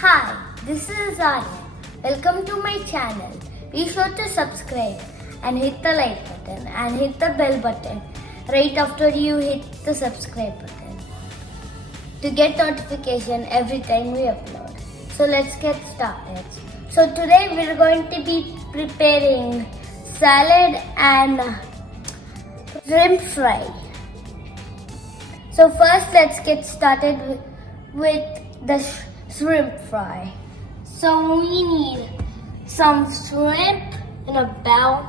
Hi, this is Aryan. Welcome to my channel. Be sure to subscribe and hit the like button and hit the bell button right after you hit the subscribe button to get notification every time we upload. So let's get started. So today we're going to be preparing salad and shrimp fry. So first let's get started with the shrimp fry. So we need some shrimp in a bowl,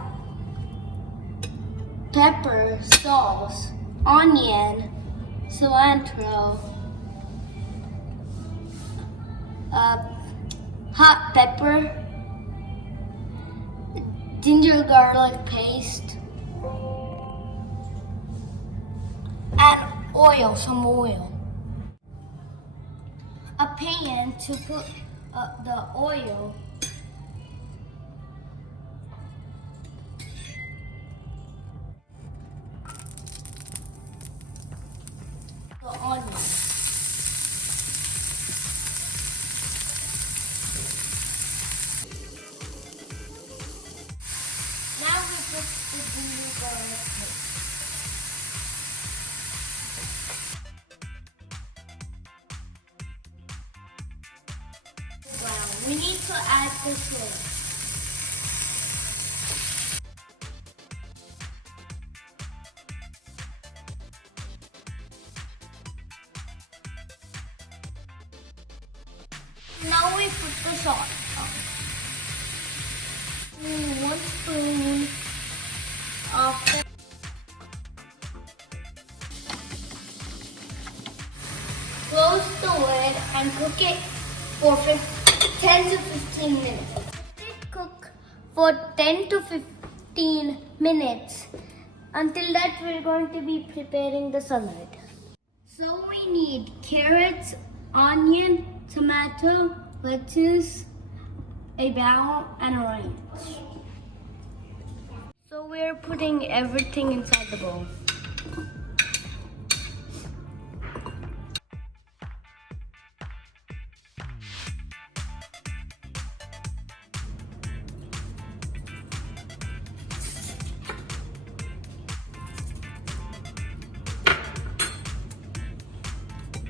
pepper, sauce, onion, cilantro, hot pepper, ginger garlic paste, and oil, some oil. A pan to put the oil, the onion, now we put the ginger garlic paste. We need to add the shrimp. Now we put the salt on. 1 spoon of the close the lid and cook it for 10 to 15 minutes. Let it cook for 10 to 15 minutes. Until that, we're going to be preparing the salad. So we need carrots, onion, tomato, lettuce, a bowl, and a ranch. So we're putting everything inside the bowl.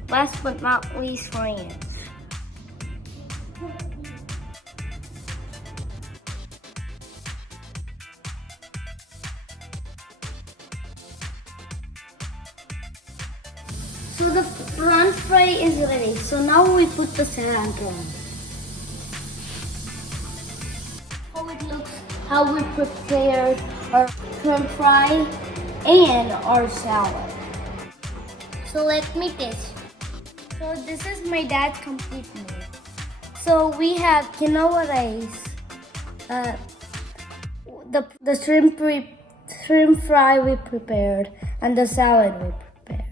Last but not least, onions. So the prawns fry is ready. So now we put the cilantro on. How it looks, how we prepared our shrimp fry and our salad. So let me taste. So this is my dad's complete meal. So we have quinoa rice, the shrimp fry we prepared, and the salad we prepared.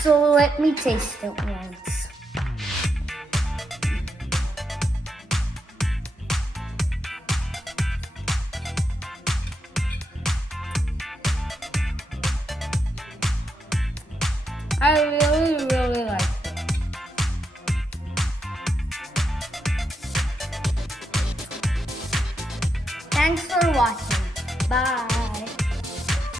So let me taste it once. I really like it. Thanks for watching. Bye.